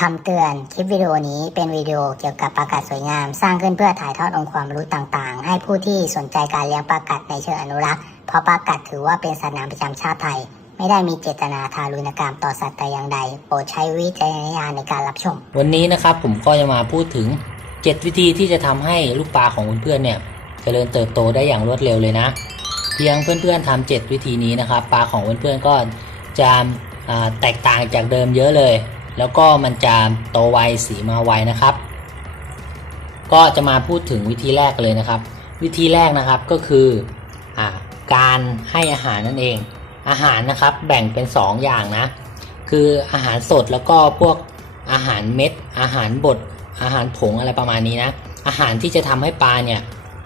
คำเตือน คลิปวิดีโอนี้เป็นวิดีโอเกี่ยวกับปลากัดสวยงาม สร้างขึ้นเพื่อถ่ายทอดองค์ความรู้ต่างๆ ให้ผู้ที่สนใจการเลี้ยงปลากัดในเชิงอนุรักษ์ เพราะปลากัดถือว่าเป็นสัตว์น้ำประจำชาติไทย ไม่ได้มีเจตนาทารุณกรรมต่อสัตว์แต่อย่างใด โปรดใช้วิจารณญาณในการรับชม วันนี้นะครับผมก็จะมาพูดถึง 7 วิธีที่จะทำให้ลูกปลาของเพื่อนๆเนี่ยเจริญเติบโตได้อย่างรวดเร็วเลยนะ เพียงเพื่อนๆทำ7วิธีนี้นะครับปลาของเพื่อนๆก็จะแตกต่างจากเดิมเยอะเลย แล้วก็มันจะโตไวสีมาไวนะครับ ก็จะมาพูดถึงวิธีแรกเลยนะครับ วิธีแรกนะครับก็คืออการให้อาหารนั่นเอง อาหารนะครับแบ่งเป็น 2 อย่างนะ คืออาหารสดแล้วก็พวกอาหารเม็ด อาหารบด อาหารผงอะไรประมาณนี้นะ อาหารที่จะทำให้ปลาเนี่ย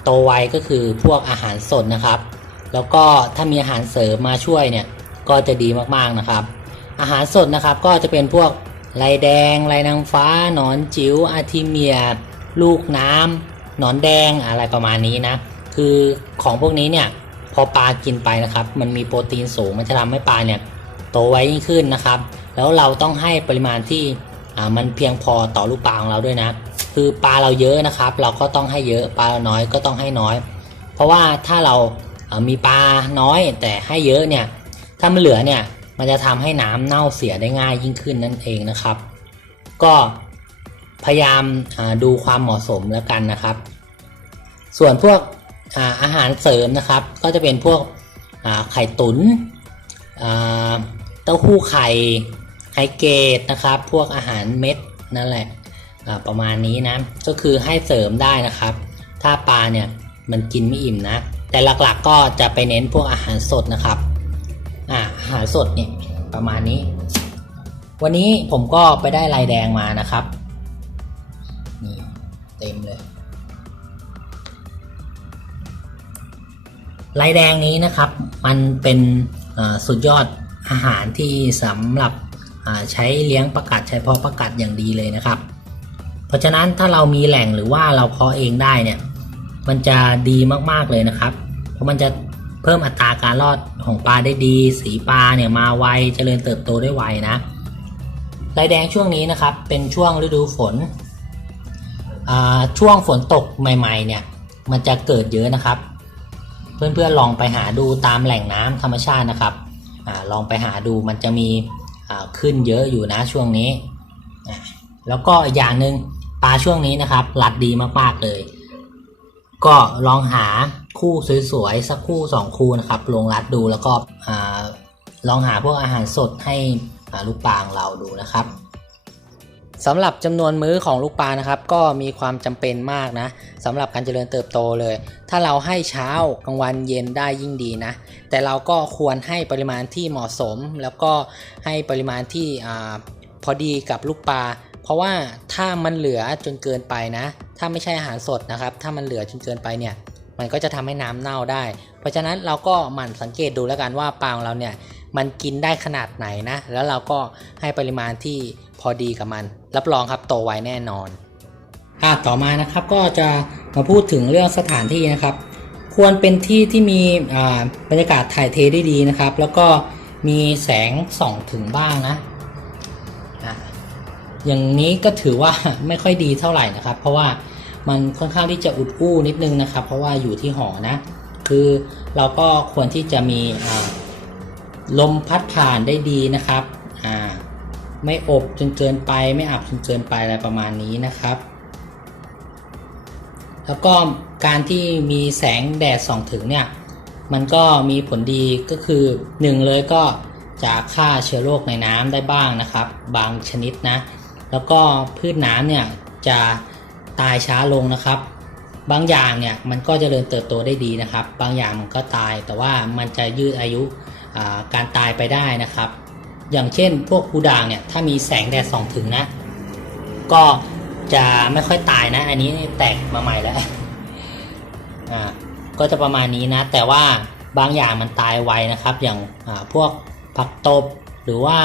โตไวก็คือพวกอาหารสดนะครับ แล้วก็ถ้ามีอาหารเสริมมาช่วยเนี่ยก็จะดีมากๆนะครับ อาหารสดนะครับก็จะเป็นพวก ไรแดงไรนางฟ้า หนอนจิ๋วอาทิเมียลูกน้ำหนอนแดงอะไรประมาณนี้นะ คือของพวกนี้เนี่ยพอปลากินไปนะครับ มันมีโปรตีนสูงมันจะทำให้ปลาเนี่ยโตไวยิ่งขึ้นนะครับ แล้วเราต้องให้ปริมาณที่อ่ามันเพียงพอต่อลูกปลาของเราด้วยนะ คือปลาเราเยอะนะครับ เราก็ต้องให้เยอะปลาเราน้อยก็ต้องให้น้อย เพราะว่าถ้าเรามีปลาน้อยแต่ให้เยอะเนี่ยถ้ามันเหลือเนี่ย มันจะทำให้น้ำเน่าเสียได้ง่ายยิ่งขึ้นนั่นเองนะครับ ก็พยายามดูความเหมาะสมแล้วกันนะครับ ส่วนพวกอาอาหารเสริมนะครับ ก็จะเป็นพวกไข่ตุนอ่าเต้าหู้ไข่ไข่เกตนะครับ พวกอาหารเม็ดนั่นแหละประมาณนี้นะ ก็คือให้เสริมได้นะครับ ถ้าปลาเนี่ยมันกินไม่อิ่มนะ แต่หลักๆก็จะไปเน้นพวกอาหารสดนะครับ อาหารสดเนี่ยประมาณนี้ วันนี้ผมก็ไปได้ลายแดงมานะครับ นี่เต็มเลยลายแดงนี้นะครับ มันเป็นสุดยอดอาหารที่สำหรับใช้เลี้ยงประกัดใช้เพาะประกัดอย่างดีเลยนะครับ เพราะฉะนั้นถ้าเรามีแหล่งหรือว่าเราเพาะเองได้เนี่ย มันจะดีมากๆเลยนะครับ เพราะมันจะ เพิ่มอัตราการรอดของปลาได้ดี สีปลาเนี่ยมาไวเจริญเติบโตได้ไวนะลายแดงช่วงนี้นะครับเป็นช่วงฤดูฝนอ่าช่วงฝนตกใหม่ ๆ เนี่ยมันจะเกิดเยอะนะครับ เพื่อนๆลองไปหาดูตามแหล่งน้ำธรรมชาตินะครับอลองไปหาดูมันจะมีอ่าขึ้นเยอะอยู่นะช่วงนี้ แล้วก็อีกอย่างหนึ่งปลาช่วงนี้นะครับรัดดีมากๆเลย ก็ลองหา คู่สวยๆ สักคู่สองคู่นะครับ ลงรัดดูแล้วก็อลองหาพวกอาหารสดให้ลูกปลาของเราดูนะครับสำหรับจำนวนมื้อของลูกปลานะครับ ก็มีความจำเป็นมากนะสำหรับการเจริญเติบโตเลย ถ้าเราให้เช้ากลางวันเย็นได้ยิ่งดีนะ แต่เราก็ควรให้ปริมาณที่เหมาะสม แล้วก็ให้ปริมาณที่อพอดีกับลูกปลาเพราะว่าถ้ามันเหลือจนเกินไปนะ ถ้าไม่ใช่อาหารสดนะครับ ถ้ามันเหลือจนเกินไปเนี่ย มันก็จะทำให้น้ำเน่าได้ เพราะฉะนั้นเราก็หมั่นสังเกตดูแล้วกันว่าปลาของเราเนี่ยมันกินได้ขนาดไหนนะ แล้วเราก็ให้ปริมาณที่พอดีกับมัน รับรองครับโตไวแน่นอนอะต่อมานะครับก็จะมาพูดถึงเรื่องสถานที่นะครับ ควรเป็นที่ที่มีบรรยากาศถ่ายเทได้ดีนะครับ แล้วก็มีแสงส่องถึงบ้างนะอย่างนี้ก็ถือว่าไม่ค่อยดีเท่าไหร่นะครับ เพราะว่า มันค่อนข้างที่จะอุดอู้นิดนึงนะครับ เพราะว่าอยู่ที่หอนะ คือเราก็ควรที่จะมีลมพัดผ่านได้ดีนะครับไม่อบจนเกินไป ไม่อับจนเกินไปอะไรประมาณนี้นะครับ แล้วก็การที่มีแสงแดดส่องถึงเนี่ยมันก็มีผลดีก็คือหนึ่งเลยก็จะฆ่าเชื้อโรคในน้ำได้บ้างนะครับ บางชนิดนะ แล้วก็พืชน้ำเนี่ยจะ ตายช้าลงนะครับ บางอย่างเนี่ยมันก็จเจริญเติบโตได้ดีนะครับ บางอย่างมันก็ตายแต่ว่ามันจะยืดอายุาการตายไปได้นะครับ อย่างเช่น พวกกูด่างเนี่ยถ้ามีแสงแดดส่องถึงนะ ก็จะไม่ค่อยตายนะ อันนี้แตกมาใหม่แล้วอ่าก็จะประมาณนี้นะ แต่ว่าบางอย่างมันตายไวนะครับ อย่างาพวกผักตบหรือว่า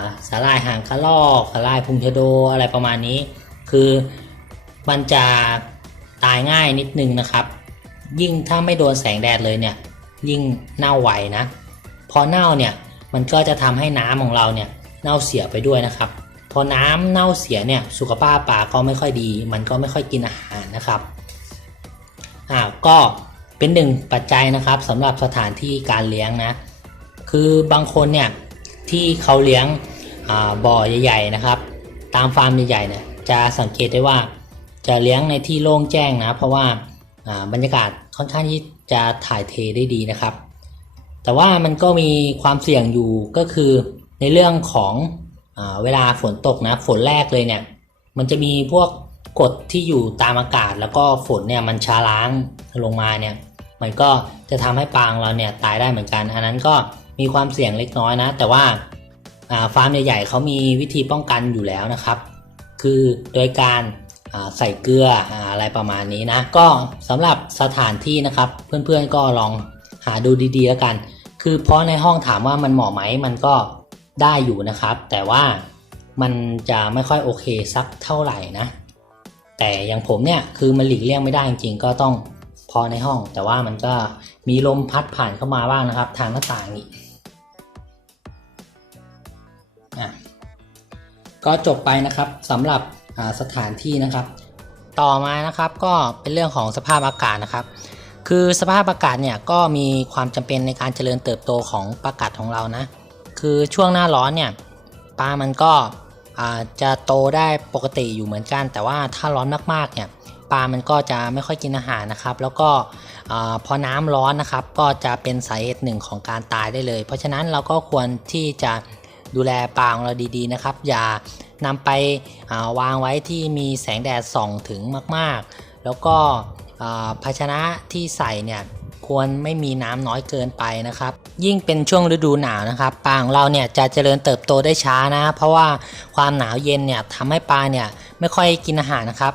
าสาลายหางกระรอกสาลายพุงชโดอะไรประมาณนี้ คือ มันจะตายง่ายนิดนึงนะครับ ยิ่งถ้าไม่โดนแสงแดดเลยเนี่ย ยิ่งเน่าไวนะ พอเน่าเนี่ยมันก็จะทำให้น้ำของเราเนี่ยเน่าเสียไปด้วยนะครับ พอน้ำเน่าเสียเนี่ยสุขภาพปลาก็ไม่ค่อยดี มันก็ไม่ค่อยกินอาหารนะครับอ่าก็เป็นหนึ่งปัจจัยนะครับสำหรับสถานที่การเลี้ยงนะ คือบางคนเนี่ยที่เขาเลี้ยงอาบ่อใหญ่ ๆ นะครับ ตามฟาร์มใหญ่ๆเนี่ยจะสังเกตได้ว่า จะเลี้ยงในที่โล่งแจ้งนะ เพราะว่าบรรยากาศค่อนข้างที่จะถ่ายเทได้ดีนะครับ แต่ว่ามันก็มีความเสี่ยงอยู่ก็คือในเรื่องของอเวลาฝนตกนะฝนแรกเลยเนี่ย มันจะมีพวกกดที่อยู่ตามอากาศ แล้วก็ฝนเนี่ยมันชาล้างลงมาเนี่ย มันก็จะทำให้ปางเราเนี่ยตายได้เหมือนกัน อันนั้นก็มีความเสี่ยงเล็กน้อยนะ แต่ว่าฟาร์มใหญ่ๆเขามีวิธีป้องกันอยู่แล้วนะครับ คือโดยการ ใส่เกลืออะไรประมาณนี้นะ ก็สำหรับสถานที่นะครับ เพื่อนๆก็ลองหาดูดีๆแล้วกัน คือเพราะในห้องถามว่ามันเหมาะไหมมันก็ได้อยู่นะครับ แต่ว่ามันจะไม่ค่อยโอเคสักเท่าไหร่นะ แต่อย่างผมเนี่ยคือมันหลีกเลี่ยงไม่ได้จริงๆก็ต้องพอในห้อง แต่ว่ามันก็มีลมพัดผ่านเข้ามาบ้างนะครับ ทางหน้าต่างนี่อะก็จบไปนะครับสำหรับ สถานที่นะครับ ต่อมานะครับก็เป็นเรื่องของสภาพอากาศนะครับ คือสภาพอากาศเนี่ยก็มีความจำเป็นในการเจริญเติบโตของปลากัดของเรานะ คือช่วงหน้าร้อนเนี่ยปลามันก็จะโตได้ปกติอยู่เหมือนกัน แต่ว่าถ้าร้อนมากๆเนี่ยปลามันก็จะไม่ค่อยกินอาหารนะครับ แล้วก็พอน้ำร้อนนะครับ ก็จะเป็นสาเหตุหนึ่งของการตายได้เลย เพราะฉะนั้นเราก็ควรที่จะดูแลปลาของเราดีๆนะครับ อย่า นำไปาวางไว้ที่มีแสงแดดส่องถึงมากๆ แล้วก็ภาชนะที่ใส่เนี่ยควรไม่มีน้ำน้อยเกินไปนะครับ ยิ่งเป็นช่วงฤดูหนาวนะครับปลาของเราเนี่ยจะเจริญเติบโตได้ช้านะ เพราะว่าความหนาวเย็นเนี่ยทำให้ปลาเนี่ยไม่ค่อยกินอาหารนะครับ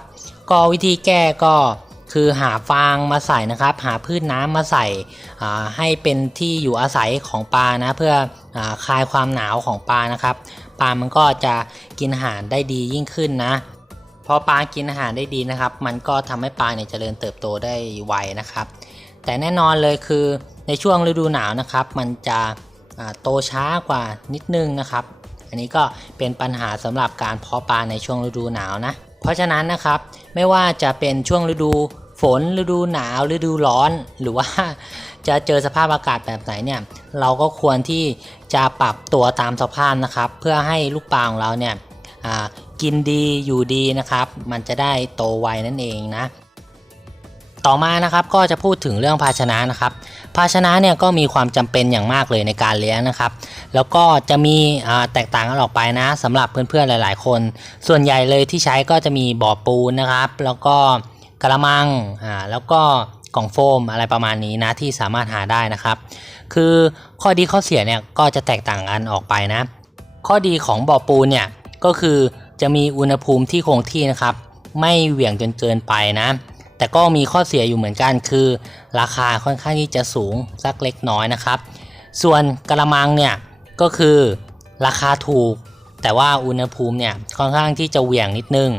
ก็วิธีแก้ก็คือหาฟางมาใส่นะครับ หาพืชน้ำมาใส่ให้เป็นที่อยู่อาศัยของปลานะ เพื่ออคลายความหนาวของปลานะครับ ปลามันก็จะกินอาหารได้ดียิ่งขึ้นนะพอปลากินอาหารได้ดีนะครับ มันก็ทำให้ปลาเนี่ยเจริญเติบโตได้ไวนะครับ แต่แน่นอนเลยคือในช่วงฤดูหนาวนะครับ มันจะโตช้ากว่านิดนึงนะครับ อันนี้ก็เป็นปัญหาสำหรับการเพาะปลาในช่วงฤดูหนาวนะ เพราะฉะนั้นนะครับไม่ว่าจะเป็นช่วงฤดูฝนฤดูหนาวฤดูร้อนหรือว่า จะเจอสภาพอากาศแบบไหนเนี่ยเราก็ควรที่จะปรับตัวตามสภาพนะครับ เพื่อให้ลูกปลาของเราเนี่ยกินดีอยู่ดีนะครับ มันจะได้โตไวนั่นเองนะต่อมานะครับก็จะพูดถึงเรื่องภาชนะนะครับ ภาชนะเนี่ยก็มีความจำเป็นอย่างมากเลยในการเลี้ยงนะครับ แล้วก็จะมีแตกต่างกันออกไปนะสำหรับเพื่อนๆหลายๆ คน ส่วนใหญ่เลยที่ใช้ก็จะมีบ่อปูนนะครับ แล้วก็กระมังอ่าแล้วก็ กล่องโฟมอะไรประมาณนี้นะที่สามารถหาได้นะครับ คือข้อดีข้อเสียเนี่ยก็จะแตกต่างกันออกไปนะ ข้อดีของบ่อปูนเนี่ยก็คือจะมีอุณหภูมิที่คงที่นะครับ ไม่เหวี่ยงจนเกินไปนะ แต่ก็มีข้อเสียอยู่เหมือนกันคือ ราคาค่อนข้างที่จะสูงสักเล็กน้อยนะครับ ส่วนกระมังเนี่ยก็คือราคาถูก แต่ว่าอุณหภูมิเนี่ยค่อนข้างที่จะเหวี่ยงนิดนึง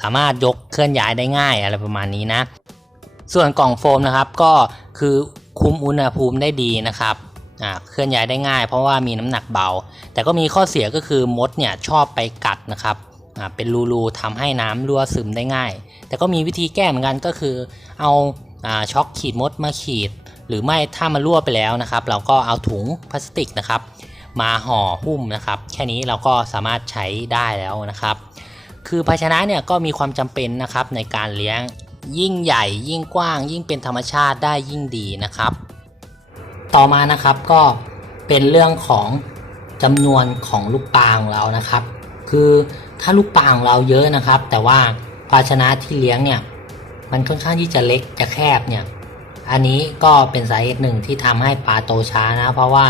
สามารถยกเคลื่อนย้ายได้ง่ายอะไรประมาณนี้นะ ส่วนกล่องโฟมนะครับก็คือคุมอุณหภูมิได้ดีนะครับเคลื่อนย้ายได้ง่ายเพราะว่ามีน้ำหนักเบา แต่ก็มีข้อเสียก็คือมดเนี่ยชอบไปกัดนะครับเป็นรูๆทำให้น้ำรั่วซึมได้ง่าย แต่ก็มีวิธีแก้เหมือนกันก็คือ เอาอาช็อคขีดมดมาขีด หรือไม่ถ้ามันรั่วไปแล้วนะครับ เราก็เอาถุงพลาสติกนะครับ มาห่อหุ้มนะครับ แค่นี้เราก็สามารถใช้ได้แล้วนะครับ คือภาชนะเนี่ยก็มีความจำเป็นนะครับในการเลี้ยง ยิ่งใหญ่ยิ่งกว้าง ยิ่งเป็นธรรมชาติได้ยิ่งดีนะครับ ต่อมานะครับก็เป็นเรื่องของจำนวนของลูกปลาของเรานะครับ คือถ้าลูกปลาของเราเยอะนะครับ แต่ว่าภาชนะที่เลี้ยงเนี่ยมันค่อนข้างที่จะเล็กจะแคบเนี่ยอันนี้ก็เป็นสาเหตุหนึ่งที่ทำให้ปลาโตช้านะเพราะว่า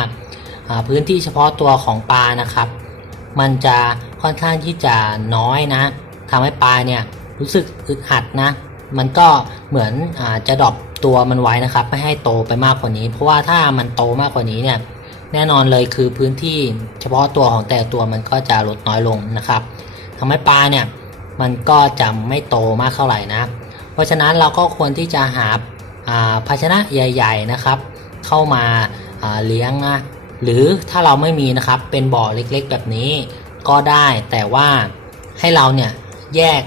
พื้นที่เฉพาะตัวของปลานะครับ มันจะค่อนข้างที่จะน้อยนะทำให้ปลาเนี่ยรู้สึกอึดอัดนะ มันก็เหมือนอจะดรอปตัวมันไว้นะครับ ไม่ให้โตไปมากกว่านี้ เพราะว่าถ้ามันโตมากกว่านี้เนี่ยแน่นอนเลยคือพื้นที่เฉพาะตัวของแต่ตัวมันก็จะลดน้อยลงนะครับทำให้ปลาเนี่ยมันก็จะไม่โตมากเท่าไหร่นะ เพราะฉะนั้นเราก็ควรที่จะหาภาชนะใหญ่ ๆนะครับ เข้ามาาเลี้ยงนะหรือถ้าเราไม่มีนะครับเป็นบ่อเล็กๆแบบนี้ก็ได้แต่ว่าให้เราเนี่ยแยก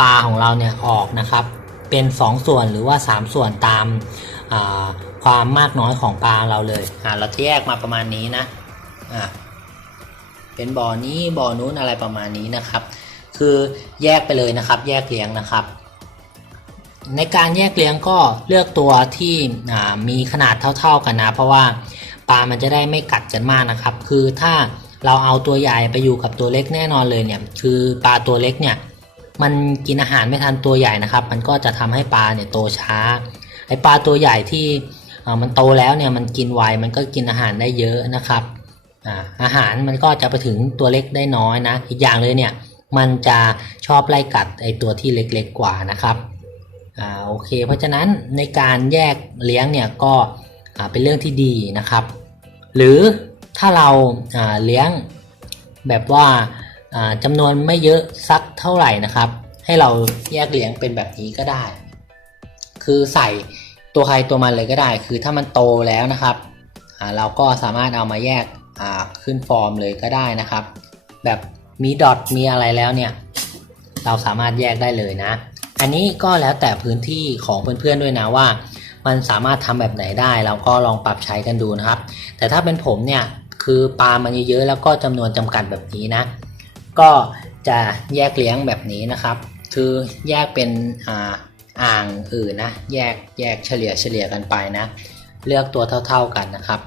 ปลาของเราเนี่ยออกนะครับ เป็น 2 ส่วนหรือว่า 3 ส่วนตามาความมากน้อยของปลาเราเลยเราจะแยกมาประมาณนี้นะเป็นบ่อนี้บ่อนู้นอะไรประมาณนี้นะครับ คือแยกไปเลยนะครับ แยกเลี้ยงนะครับ ในการแยกเลี้ยงก็เลือกตัวที่มีขนาดเท่า ๆกันนะ เพราะว่าปลามันจะได้ไม่กัดกันมากนะครับ คือถ้าเราเอาตัวใหญ่ไปอยู่กับตัวเล็กแน่นอนเลยเนี่ย คือปลาตัวเล็กเนี่ย มันกินอาหารไม่ทันตัวใหญ่นะครับ มันก็จะทำให้ปลาเนี่ยโตช้า ไอปลาตัวใหญ่ที่มันโตแล้วเนี่ยมันกินไวมันก็กินอาหารได้เยอะนะครับอาหารมันก็จะไปถึงตัวเล็กได้น้อยนะ อีกอย่างเลยเนี่ยมันจะชอบไล่กัดไอตัวที่เล็กๆกว่านะครับอ่าโอเค เพราะฉะนั้นในการแยกเลี้ยงเนี่ยก็เป็นเรื่องที่ดีนะครับ หรือถ้าเราเลี้ยงแบบว่า จำนวนไม่เยอะสักเท่าไหร่นะครับ ให้เราแยกเลี้ยงเป็นแบบนี้ก็ได้ คือใส่ตัวใครตัวมันเลยก็ได้ คือถ้ามันโตแล้วนะครับเราก็สามารถเอามาแยกขึ้นฟอร์มเลยก็ได้นะครับ แบบมีดอทมีอะไรแล้วเนี่ย เราสามารถแยกได้เลยนะ อันนี้ก็แล้วแต่พื้นที่ของเพื่อนๆด้วยนะว่า มันสามารถทำแบบไหนได้ เราก็ลองปรับใช้กันดูนะครับ แต่ถ้าเป็นผมเนี่ยคือปลามันเยอะๆแล้วก็จำนวนจำกัดแบบนี้นะ ก็จะแยกเลี้ยงแบบนี้นะครับ คือแยกเป็นอ่าอ่างอื่นนะ แยกแยกเฉลี่ยเฉลี่ยกันไปนะ เลือกตัวเท่า ๆกันนะครับ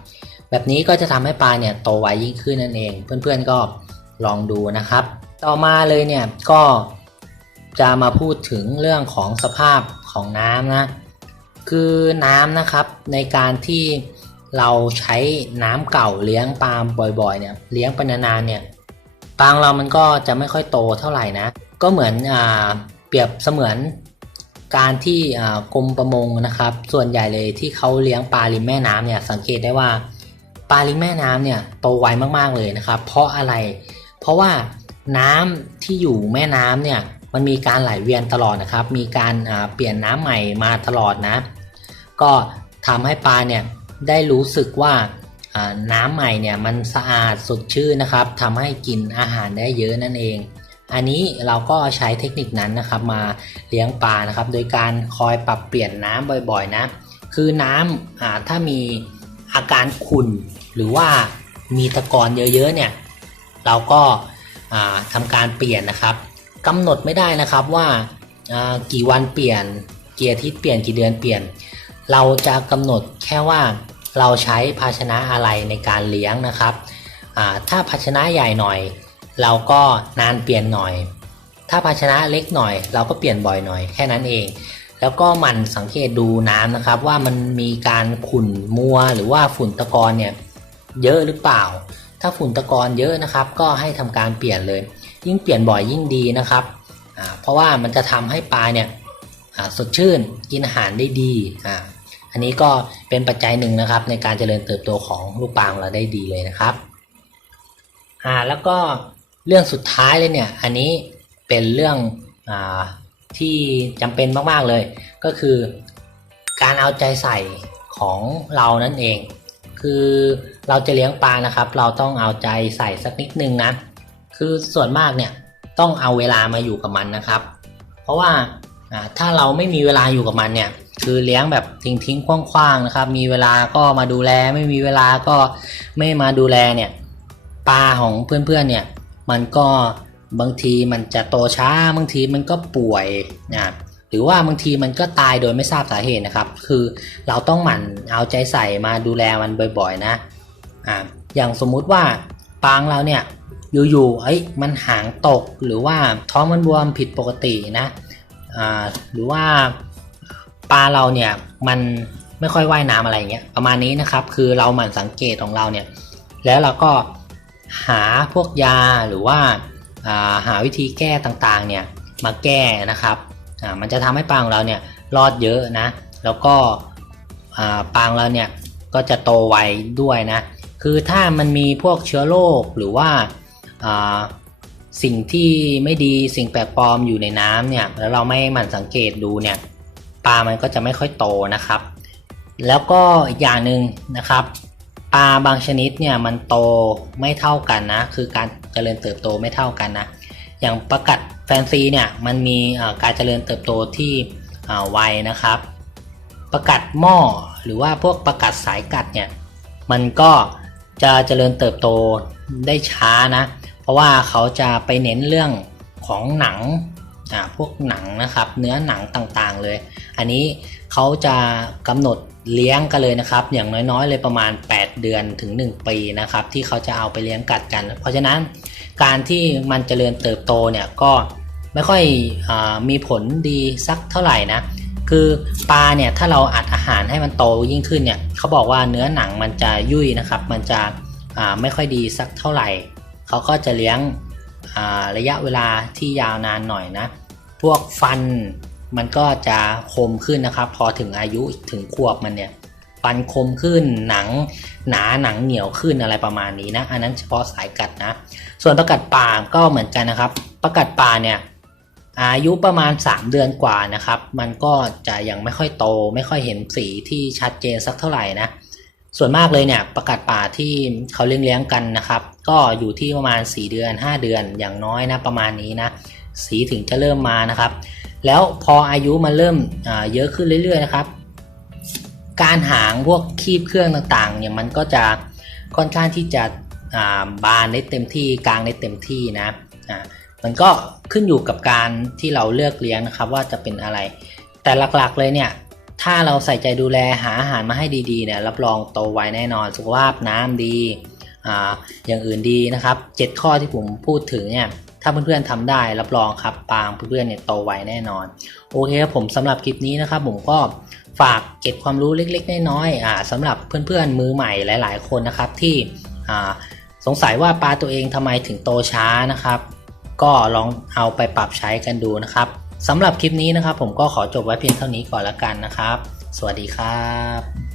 แบบนี้ก็จะทำให้ปลาเนี่ยโตไวยิ่งขึ้นนั่นเอง เพื่อนๆก็ลองดูนะครับ ต่อมาเลยเนี่ยก็จะมาพูดถึงเรื่องของสภาพของน้ำนะ คือน้ำนะครับในการที่เราใช้น้ำเก่าเลี้ยงปลาบ่อยๆเนี่ยเลี้ยงไปนานๆเนี่ย ปางเรามันก็จะไม่ค่อยโตเท่าไหร่นะ ก็เหมือนอเปรียบเสมือนการที่กรมประมงนะครับ ส่วนใหญ่เลยที่เขาเลี้ยงปลาริมแม่น้ำเนี่ยสังเกตได้ว่าปลาริมแม่น้ำเนี่ยโตไวมากๆเลยนะครับ เพราะอะไร เพราะว่าน้ำที่อยู่แม่น้ำเนี่ยมันมีการไหลเวียนตลอดนะครับ มีการเปลี่ยนน้ำใหม่มาตลอดนะ ก็ทำให้ปลาเนี่ยได้รู้สึกว่า น้ำใหม่เนี่ยมันสะอาดสดชื่นนะครับทำให้กินอาหารได้เยอะนั่นเอง อันนี้เราก็ใช้เทคนิคนั้นนะครับมาเลี้ยงปลานะครับ โดยการคอยปรับเปลี่ยนน้ำบ่อยๆนะ คือน้ำถ้ามีอาการขุ่นหรือว่ามีตะกอนเยอะๆเนี่ย เราก็ทำการเปลี่ยนนะครับกำหนดไม่ได้นะครับว่ากี่วันเปลี่ยนเกี่อาทิตย์เปลี่ยนกี่เดือนเปลี่ยน เราจะกำหนดแค่ว่า เราใช้ภาชนะอะไรในการเลี้ยงนะครับ ถ้าภาชนะใหญ่หน่อย เราก็นานเปลี่ยนหน่อย ถ้าภาชนะเล็กหน่อย เราก็เปลี่ยนบ่อยหน่อยแค่นั้นเอง แล้วก็มันสังเกตดูน้ำนะครับ ว่ามันมีการขุ่นมัวหรือว่าฝุ่นตะกอนเนี่ยเยอะหรือเปล่า ถ้าฝุ่นตะกอนเยอะนะครับ ก็ให้ทำการเปลี่ยนเลย ยิ่งเปลี่ยนบ่อยยิ่งดีนะครับเพราะว่ามันจะทำให้ปลาเนี่ยสดชื่นกินอาหารได้ดี อันนี้ก็เป็นปัจจัยหนึ่งนะครับ ในการเจริญเติบโตของลูกปลาของเราได้ดีเลยนะครับอ่าแล้วก็เรื่องสุดท้ายเลยเนี่ย อันนี้เป็นเรื่องอ่าที่จำเป็นมากๆเลย ก็คือการเอาใจใส่ของเรานั่นเอง คือเราจะเลี้ยงปลานะครับ เราต้องเอาใจใส่สักนิดนึงนะคือส่วนมากเนี่ยต้องเอาเวลามาอยู่กับมันนะครับ เพราะว่าอ่าถ้าเราไม่มีเวลาอยู่กับมันเนี่ย คือเลี้ยงแบบทิ้งทิ้งๆคว้างๆนะครับ มีเวลาก็มาดูแล ไม่มีเวลาก็ไม่มาดูแลเนี่ยปลาของเพื่อนๆเนี่ยมันก็บางทีมันจะโตช้าบางทีมันก็ป่วยนะหรือว่าบางทีมันก็ตายโดยไม่ทราบสาเหตุนะครับ คือเราต้องหมั่นเอาใจใส่มาดูแลมันบ่อยๆนะอ่าอย่างสมมุติว่าปางเราเนี่ยอยู่ๆเอ้ยมันหางตกหรือว่าท้องมันบวมผิดปกตินะอ่าหรือว่า ปลาเราเนี่ยมันไม่ค่อยว่ายน้ำอะไรเงี้ยประมาณนี้นะครับ คือเราหมั่นสังเกตของเราเนี่ยแล้วเราก็หาพวกยาหรือว่าาหาวิธีแก้ต่างๆเนี่ยมาแก้นะครับอ่ามันจะทำให้ปลาของเราเนี่ยรอดเยอะนะ แล้วก็ปลาของเราเนี่ยก็จะโตไวด้วยนะคือถ้ามันมีพวกเชื้อโรคหรือว่าสิ่งที่ไม่ดีสิ่งแปลกปลอมอยู่ในน้ำเนี่ยแล้วเราไม่หมั่นสังเกตดูเนี่ย ปลามันก็จะไม่ค่อยโตนะครับ แล้วก็อีกอย่างหนึ่งนะครับปลาบางชนิดเนี่ยมันโตไม่เท่ากันนะ คือการเจริญเติบโตไม่เท่ากันนะ อย่างประกัดแฟนซีเนี่ยมันมีการเจริญเติบโตที่ไวนะครับ ประกัดหม้อหรือว่าพวกประกัดสายกัดเนี่ยมันก็จะเจริญเติบโตได้ช้านะ เพราะว่าเขาจะไปเน้นเรื่องของหนัง อ่าพวกหนังนะครับ เนื้อหนังต่างๆเลย อันนี้เขาจะกำหนดเลี้ยงกันเลยนะครับ อย่างน้อยๆ เลยประมาณ 8 เดือนถึง 1 ปีนะครับ ที่เขาจะเอาไปเลี้ยงกัดกัน เพราะฉะนั้นการที่มันเจริญเติบโตเนี่ยก็ไม่ค่อยอมีผลดีสักเท่าไหร่นะ คือปลาเนี่ยถ้าเราอัดอาหารให้มันโตยิ่งขึ้นเนี่ยเขาบอกว่าเนื้อหนังมันจะยุ่ยนะครับ มันจะไม่ค่อยดีสักเท่าไหร่ เขาก็จะเลี้ยงระยะเวลาที่ยาวนานหน่อยนะ พวกฟันมันก็จะคมขึ้นนะครับ พอถึงอายุถึงขวบมันเนี่ยฟันคมขึ้นหนังหนาหนังเหนียวขึ้นอะไรประมาณนี้นะอันนั้นเฉพาะสายกัดนะ ส่วนประกัดป่าก็เหมือนกันนะครับประกัดป่าเนี่ยอายุประมาณ 3 เดือนกว่านะครับ มันก็จะยังไม่ค่อยโต ไม่ค่อยเห็นสีที่ชัดเจนสักเท่าไหร่นะส่วนมากเลยเนี่ยประกัดป่าที่เขาเลี้ยงเลี้ยงกันนะครับ ก็อยู่ที่ประมาณ 4 เดือน 5 เดือนอย่างน้อยนะประมาณนี้นะ สีถึงจะเริ่มมานะครับ แล้วพออายุมันเริ่มเยอะขึ้นเรื่อยๆนะครับ การหางพวกคีบเครื่องต่างๆเนี่ยมันก็จะค่อนข้างที่จะาบานได้เต็มที่กลางได้เต็มที่นะมันก็ขึ้นอยู่กับการที่เราเลือกเลี้ยงนะครับว่าจะเป็นอะไร แต่หลักๆเลยเนี่ยถ้าเราใส่ใจดูแลหาอาหารมาให้ดีๆเนี่ยรับรองโตไวแน่นอนสุขภาพน้ำดีออย่างอื่นดีนะครับ 7 ข้อที่ผมพูดถึงเนี่ย ถ้าเพื่อนๆทำได้รับรองครับปางเพื่อนๆเนี่ยโตไวแน่นอน โอเคครับผมสำหรับคลิปนี้นะครับผมก็ฝากเก็บความรู้เล็กๆ น้อยๆอ่าสำหรับเพื่อนๆมือใหม่หลาย ๆ คนนะครับที่อ่าสงสัยว่าปลาตัวเองทำไมถึงโตช้านะครับ ก็ลองเอาไปปรับใช้กันดูนะครับสำหรับคลิปนี้นะครับ ผมก็ขอจบไว้เพียงเท่านี้ก่อนละกันนะครับ สวัสดีครับ